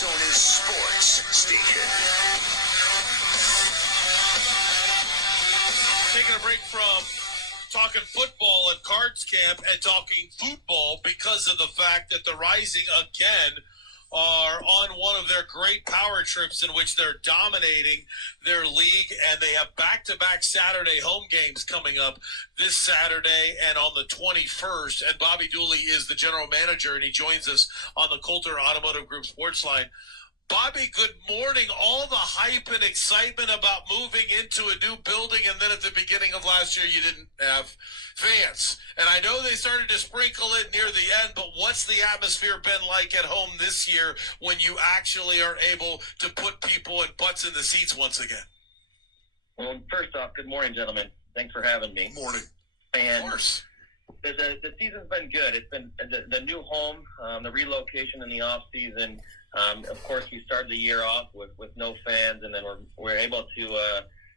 Arizona's sports station. Taking a break from talking football at Cards Camp and talking football because of the fact that the Rising again are on one of their great power trips in which they're dominating their league, and they have back-to-back Saturday home games coming up this Saturday and on the 21st. And Bobby Dulle is the general manager, and he joins us on the Coulter Automotive Group Sports Line. Bobby, good morning. All the hype and excitement about moving into a new building, and then at the beginning of last year, you didn't have fans. And I know they started to sprinkle it near the end, but what's the atmosphere been like at home this year when you actually are able to put people and butts in the seats once again? Well, first off, good morning, gentlemen. Thanks for having me. Morning. And of course. The season's been good. It's been the new home, the relocation in the off season. Of course, we started the year off with no fans, and then we're able to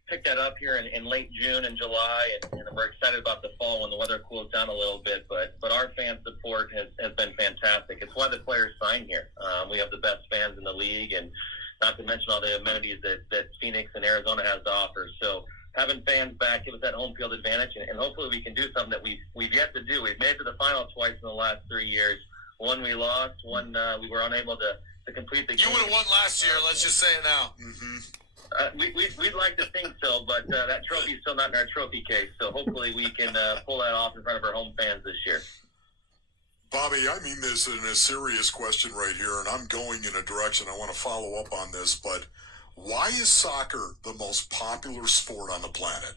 pick that up here in late June and July, and we're excited about the fall when the weather cools down a little bit. But our fan support has been fantastic. It's why the players sign here. We have the best fans in the league, and not to mention all the amenities that Phoenix and Arizona has to offer. So having fans back gives us that home field advantage, and hopefully we can do something that we've yet to do. We've made it to the final twice in the last 3 years. One we lost, one we were unable to complete the game. You would have won last year, let's just say it now. We'd like to think so, but that trophy's still not in our trophy case, so hopefully we can pull that off in front of our home fans this year. Bobby, I mean this in a serious question right here, and I'm going in a direction I want to follow up on this, but why is soccer the most popular sport on the planet?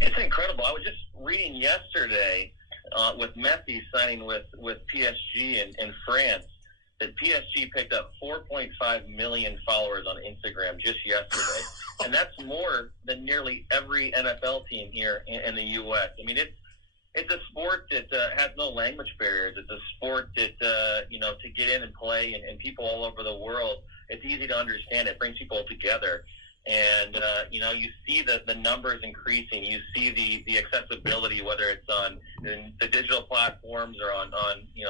It's incredible. I was just reading yesterday with Messi signing with PSG in France, that PSG picked up 4.5 million followers on Instagram just yesterday. And that's more than nearly every NFL team here in the U.S. I mean, it's a sport that has no language barriers. It's a sport that, to get in and play, and people all over the world, it's easy to understand. It brings people together. And, you see the numbers increasing. You see the accessibility, whether it's on the digital platforms or on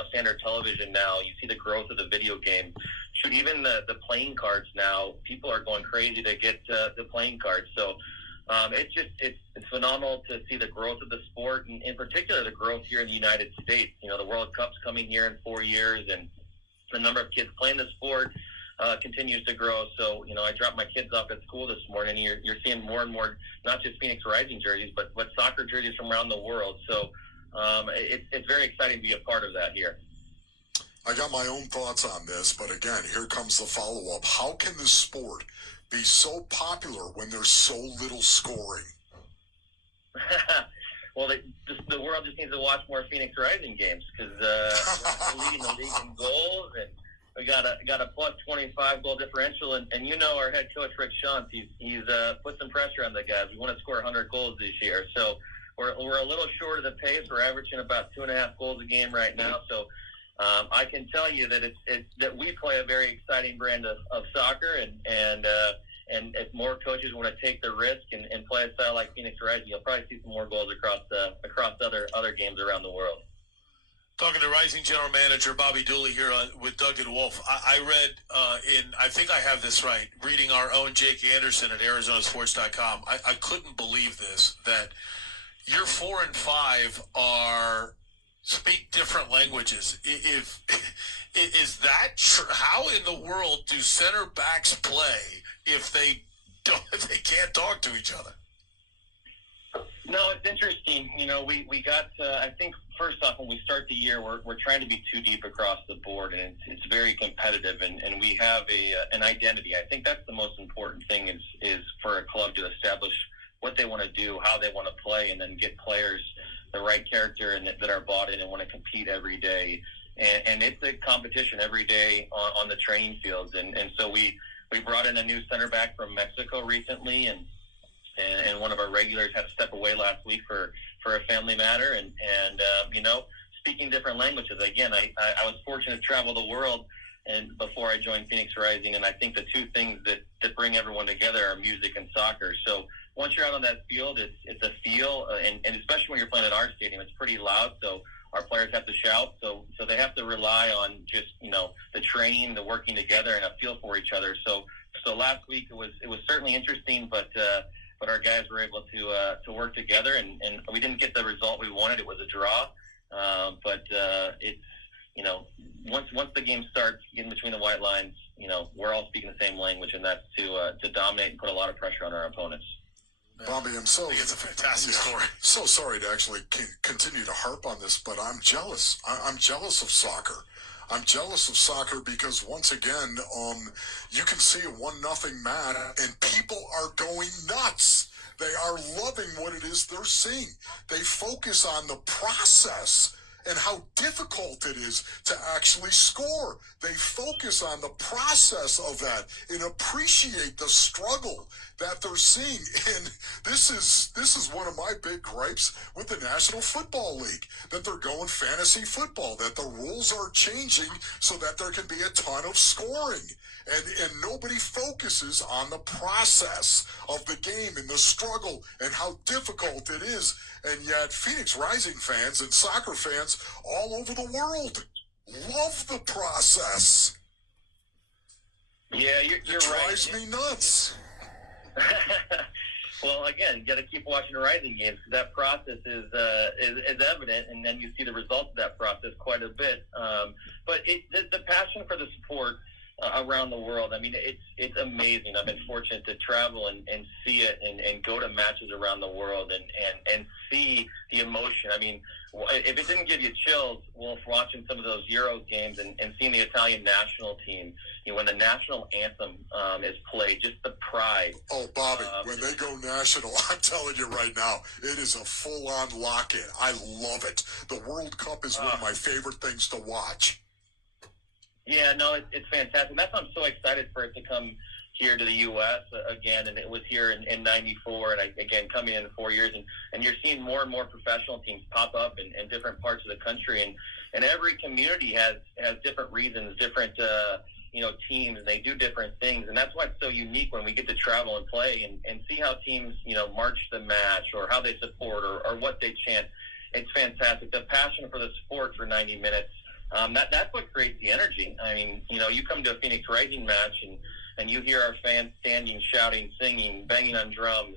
standard television now. You see the growth of the video game. Shoot, even the playing cards now, people are going crazy to get the playing cards. So it's phenomenal to see the growth of the sport, and in particular the growth here in the United States. The World Cup's coming here in 4 years, and the number of kids playing the sport continues to grow. So, I dropped my kids off at school this morning, and you're seeing more and more, not just Phoenix Rising jerseys, but soccer jerseys from around the world. So it's very exciting to be a part of that here. I got my own thoughts on this, but again, here comes the follow-up. How can this sport be so popular when there's so little scoring? Well, the world just needs to watch more Phoenix Rising games, because we're leading the league in goals, and we got a plus 25 goal differential, and our head coach Rick Shantz, he's put some pressure on the guys. We want to score 100 goals this year, so we're a little short of the pace. We're averaging about 2.5 goals a game right now. So I can tell you that that we play a very exciting brand of soccer, and if more coaches want to take the risk and play a style like Phoenix Rising, you'll probably see some more goals across other games around the world. Talking to Rising General Manager Bobby Dulle here with Doug and Wolf. I read I think I have this right, reading our own Jake Anderson at ArizonaSports.com. I couldn't believe this, that your 4 and 5 speak different languages. Is that true? How in the world do centerbacks play if they can't talk to each other? No, it's interesting. We got, I think, first off, when we start the year, we're trying to be too deep across the board, and it's very competitive, and we have an identity. I think that's the most important thing is for a club to establish what they want to do, how they want to play, and then get players the right character and that are bought in and want to compete every day. And it's a competition every day on the training fields. And so we brought in a new center back from Mexico recently, and one of our regulars had to step away last week for a family matter, and speaking different languages. Again, I was fortunate to travel the world and before I joined Phoenix Rising, and I think the two things that bring everyone together are music and soccer. So once you're out on that field, it's a feel, and especially when you're playing at our stadium, it's pretty loud. So our players have to shout. So they have to rely on just, the training, the working together, and a feel for each other. So last week it was certainly interesting, but our guys were able to work together, and we didn't get the result we wanted. It was a draw, but it's once the game starts, getting between the white lines, we're all speaking the same language, and that's to dominate and put a lot of pressure on our opponents. Bobby, it's a fantastic story. So sorry to actually continue to harp on this, but I'm jealous. I'm jealous of soccer. I'm jealous of soccer because once again, you can see a 1-0 match and people are going nuts. They are loving what it is they're seeing. They focus on the process and how difficult it is to actually score. They focus on the process of that and appreciate the struggle that they're seeing. And this is one of my big gripes with the National Football League, that they're going fantasy football, that the rules are changing so that there can be a ton of scoring. And nobody focuses on the process of the game and the struggle and how difficult it is. And yet Phoenix Rising fans and soccer fans all over the world love the process. Yeah, you're right. It drives me nuts. Well, again, you got to keep watching the Rising games because that process is evident, and then you see the results of that process quite a bit. But the passion for the sport around the world, I mean, it's amazing. I've been fortunate to travel and see it and go to matches around the world and see the emotion. I mean, if it didn't give you chills, watching some of those Euros games and seeing the Italian national team, when the national anthem is played, just the pride. Oh, Bobby, when they go national, I'm telling you right now, it is a full-on lock-in. I love it. The World Cup is one of my favorite things to watch. Yeah, no, it's fantastic. That's why I'm so excited for it to come here to the U.S. Again, and it was here in '94, and again, coming in 4 years, and you're seeing more and more professional teams pop up in different parts of the country, and every community has different reasons, different teams, and they do different things, and that's why it's so unique when we get to travel and play and see how teams march the match or how they support or what they chant. It's fantastic. The passion for the sport for 90 minutes. That's what creates the energy. I mean, you come to a Phoenix Rising match and you hear our fans standing, shouting, singing, banging on drums,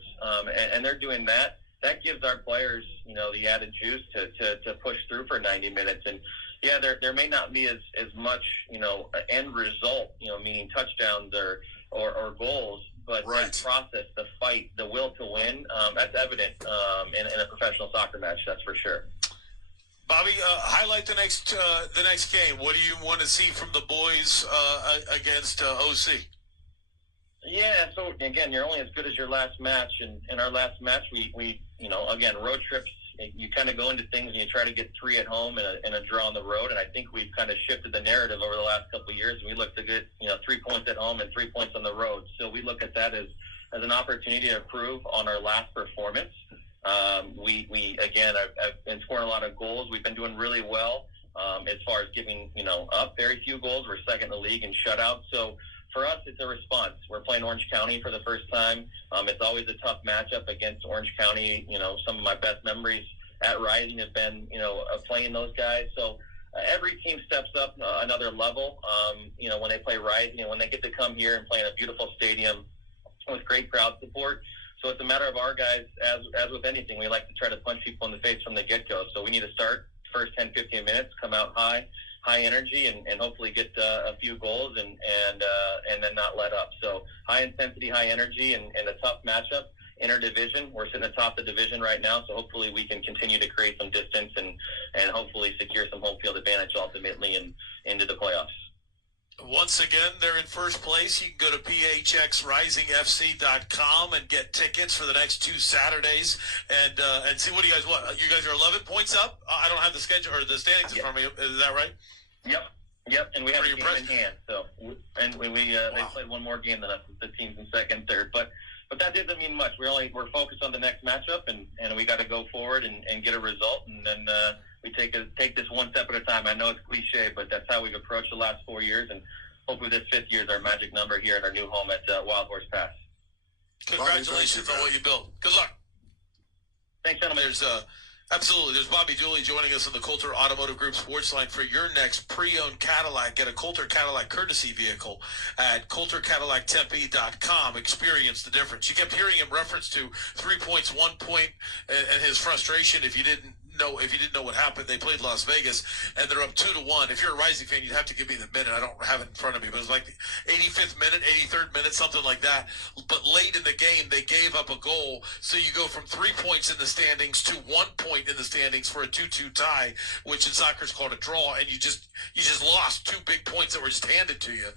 and they're doing that. That gives our players, the added juice to push through for 90 minutes. And yeah, there may not be as much, end result, meaning touchdowns or goals, but right. That process, the fight, the will to win, that's evident in a professional soccer match. That's for sure. Bobby, highlight the next game. What do you want to see from the boys against OC? Yeah, so again, you're only as good as your last match, and in our last match, we again, road trips, you kind of go into things and you try to get 3 at home and a draw on the road, and I think we've kind of shifted the narrative over the last couple of years, and we look to get 3 points at home and 3 points on the road. So we look at that as an opportunity to improve on our last performance. We again, I've been scoring a lot of goals. We've been doing really well as far as giving up very few goals. We're second in the league in shutouts. So for us, it's a response. We're playing Orange County for the first time. It's always a tough matchup against Orange County. Some of my best memories at Rising have been playing those guys. So every team steps up another level. When they play Rising and when they get to come here and play in a beautiful stadium with great crowd support. So it's a matter of our guys, as with anything, we like to try to punch people in the face from the get-go. So we need to start first 10, 15 minutes, come out high energy, and hopefully get a few goals and then not let up. So high intensity, high energy, and a tough matchup. Interdivision, we're sitting atop the division right now, so hopefully we can continue to create some distance and hopefully secure some home field advantage ultimately into the playoffs. Once again, they're in first place. You can go to phxrisingfc.com and get tickets for the next 2 Saturdays and see what you guys want. You guys are 11 points up. I don't have the schedule or the standings in front of me. Is that right? Yep. And we have a game in hand. So, and they played one more game than us, the teams in second, third. But that doesn't mean much. We're focused on the next matchup, and we got to go forward and get a result, and then we take this one step at a time. I know it's cliche, but that's how we've approached the last 4 years, and hopefully this 5th year is our magic number here at our new home at Wild Horse Pass. Congratulations on what you built. Good luck. Thanks, gentlemen. There's Absolutely. There's Bobby Dulle joining us on the Coulter Automotive Group Sports Line for your next pre-owned Cadillac. Get a Coulter Cadillac courtesy vehicle at CoulterCadillacTempe.com. Experience the difference. You kept hearing him reference to 3 points, 1 point, and his frustration if you didn't know what happened. They played Las Vegas, and they're up 2-1. If you're a Rising fan, you'd have to give me the minute. I don't have it in front of me, but it was like the 85th minute, 83rd minute, something like that. But late in the game, they gave up a goal, so you go from 3 points in the standings to 1 point in the standings for a 2-2 tie, which in soccer is called a draw, and you just lost 2 big points that were just handed to you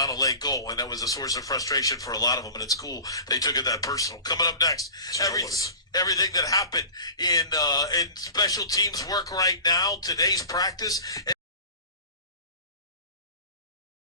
on a late goal, and that was a source of frustration for a lot of them, and it's cool they took it that personal. Coming up next, everything that happened in special teams work right now, today's practice, and